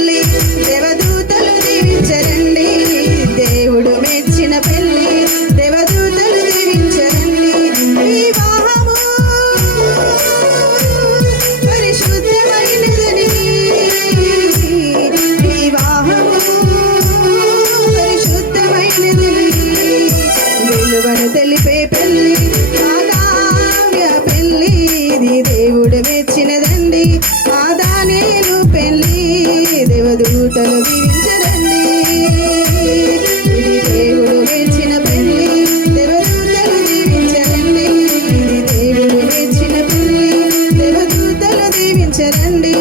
పెళ్ళి దేవదూతలు దీవించరండి. దేవుడు మెచ్చిన పెళ్ళి దేవదూతలు దీవించరండి. వివాహము పరిశుద్ధమైనదని. వివాహము పరిశుద్ధమైనదని. వెలువను తెలిపే పెళ్ళి దూతలు దీవించరండి. దేవుడు నేర్చిన పెళ్ళి దేవదూతలు దీవించరండి. దేవుడు నేర్చిన పెళ్ళి దేవదూతలు దీవించరండి.